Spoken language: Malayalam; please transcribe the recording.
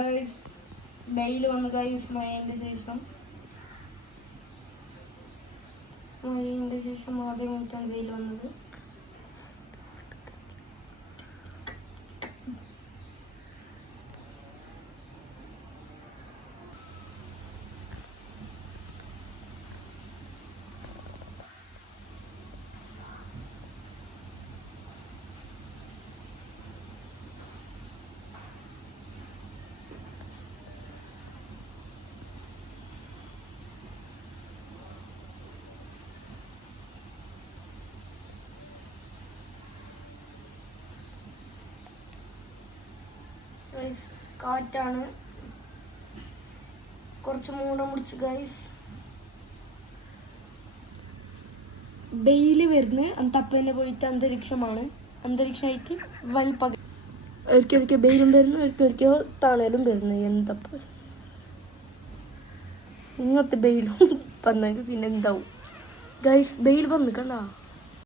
ഗൈസ് വെയിൽ വന്നു ഗൈസ്. മഴേൻ്റെ ശേഷം ആദ്യമായിട്ടാണ് വെയിൽ വന്നത്. കാറ്റാണ്, കുറച്ച് മൂട മുടിച്ച് ഗൈസ്. വെയിൽ വരുന്ന തപ്പന്നെ പോയിട്ട് അന്തരീക്ഷമായിട്ട് വലിപ്പക ഒരിക്കൽ വെയിലും വരുന്നു, ഒരിക്കൽ തണലും വരുന്നു. എന്തപ്പ ഇങ്ങനത്തെ വെയിലും വന്നെങ്കിൽ പിന്നെ എന്താവും ഗൈസ്. വെയിൽ വന്ന് കണ്ടാ